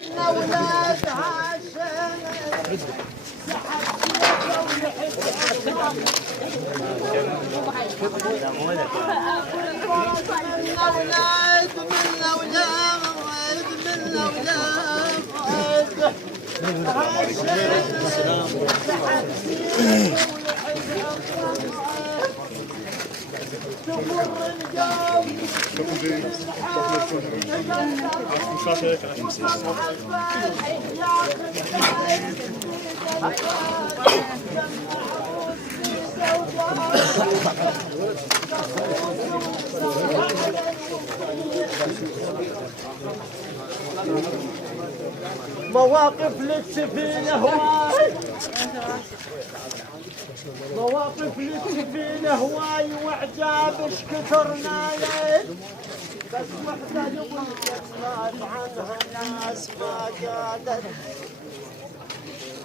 اولاد عاشان مواقف للسفينة هواي، مواقف للسفينة هواي وعجابش كثرنا ليل، بس وحدة نقول سمعت عنها الناس ما قالت.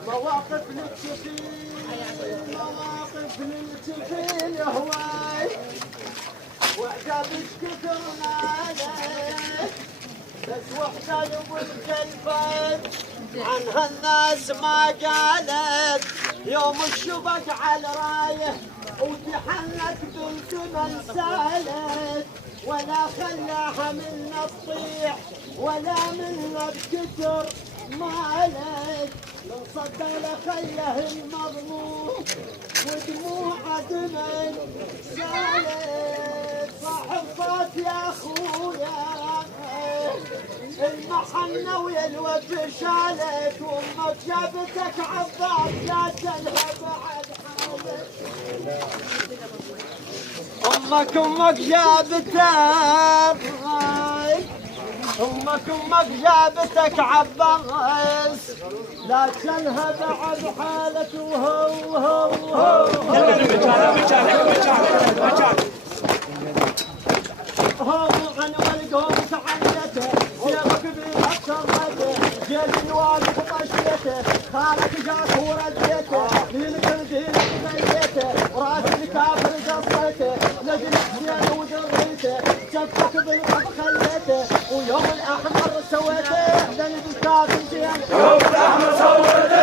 مواقف للسفينة، مواقف للسفينة هواي وعجابش كثرنا ليل، بس وحدة نقول كلفت عنها الناس ما قالت. يوم الشبك على رايه وتحنت بالجمل سالت، ولا خلاها منا تطيح ولا منا بكتر مالت. من صدى لخيه المظلوم ودموع دمن سالت. صاحب صوت يا اخويا المحنة ويا الوجه شالت، وامك جابتك عباس لا تنهى بعد حالك. امك جابتك، امك جابتك عباس لا تنهى بعد حالك. وهو هو عن والقوم تعنيته سيبك بالحصرته، جيل واقف طشيته خالك جاك ورديته، دينك دينك بيته وراس الكافر قصيته، لجل حسين ودريته شفك بالقف خليته، ويوم الاحمر سويته لن بالكافر زين يوم الاحمر سويته